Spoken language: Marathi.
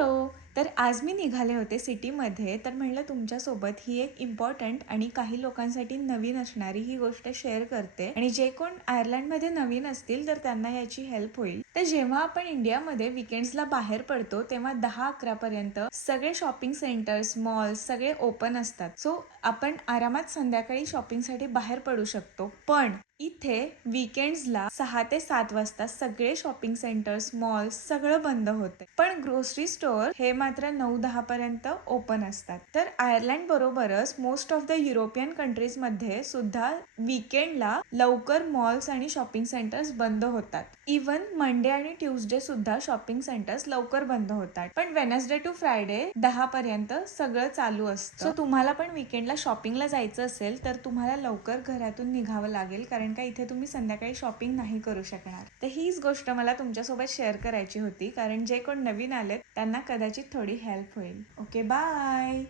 हॅलो. तर आज मी निघाले होते सिटीमध्ये, तर म्हणलं तुमच्यासोबत ही एक इम्पॉर्टंट आणि काही लोकांसाठी नवीन असणारी ही गोष्ट शेअर करते, आणि जे कोण आयर्लंडमध्ये नवीन असतील तर त्यांना याची हेल्प होईल. तर जेव्हा आपण इंडियामध्ये विकेंड्सला बाहेर पडतो तेव्हा 10-11 पर्यंत सगळे शॉपिंग सेंटर्स, मॉल्स सगळे ओपन असतात. सो आपण आरामात संध्याकाळी शॉपिंगसाठी बाहेर पडू शकतो. पण इथे विकेंड्सला 6 ते 7 वाजता सगळे शॉपिंग सेंटर्स, मॉल्स सगळं बंद होते. पण ग्रोसरी स्टोअर हे मात्र 9-10 पर्यंत ओपन असतात. तर आयर्लंड बरोबरच most of the European countries मध्ये सुद्धा विकेंडला लवकर मॉल्स आणि शॉपिंग सेंटर्स बंद होतात. इवन मंडे आणि ट्यूसडे सुद्धा शॉपिंग सेंटर्स लवकर बंद होतात. पण वेनसडे टू फ्रायडे 10 पर्यंत सगळं चालू असतं. सो तुम्हाला पण विकेंडला शॉपिंगला जायचं असेल तर तुम्हाला लवकर घरातून निघावं लागेल, कारण का इथे तुम्ही संध्याकाळी शॉपिंग नाही करू शकणार. तर हीच गोष्ट मला तुमच्यासोबत शेअर करायची होती, कारण जे कोण नवीन आलेत त्यांना कदाचित थोडी हेल्प होईल. Okay, bye.